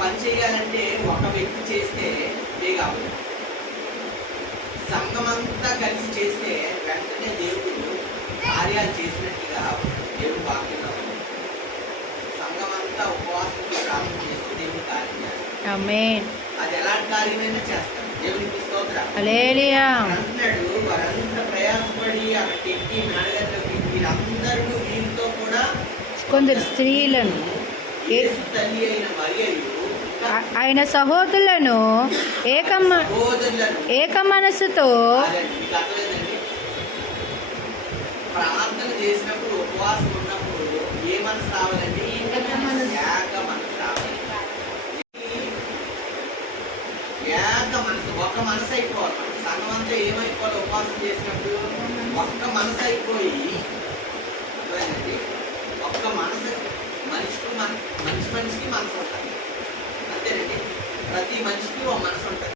పని చేయాలంటే ఒక వ్యక్తి చేస్తే కాదు, సంఘమంతా కలిసి చేస్తే వెంటనే దేవుడు కార్యాలు చేసినట్టుగా దేవుడు వాక్యం. సంఘమంతా ఉపవాసం ప్రార్థన చేస్తే దేవుడు కార్యం చేస్తాడు. అది ఎలాంటి కార్యమైనా చేస్తాడు. దేవునికి స్తోత్రం. అంటున్నాడు, వారంతా ప్రయాసపడి అక్కడ పెట్టి మేడగట్లకి వీరందరూ వీరితో కూడా కొందరు స్త్రీలను తల్లి అయిన మరియు ఆయన సహోదరులను ఏక మనసుతో ప్రార్థన చేసినప్పుడు, ఉపవాసం ఉన్నప్పుడు ఏ మనసు రావాలండి? ఏక మనసు రావాలి. ఏక మనసు, ఒక్క మనసు అయిపోవాలి. సంఘం అంతా ఏమైపోవాలి? ఉపవాసం చేసినప్పుడు ఒక్క మనసు అయిపోయి, ఒక్క మనసు. మనిషికి మనసు ఉంటుంది అంతేనండి. ప్రతి మనిషికి ఒక మనసు ఉంటుంది.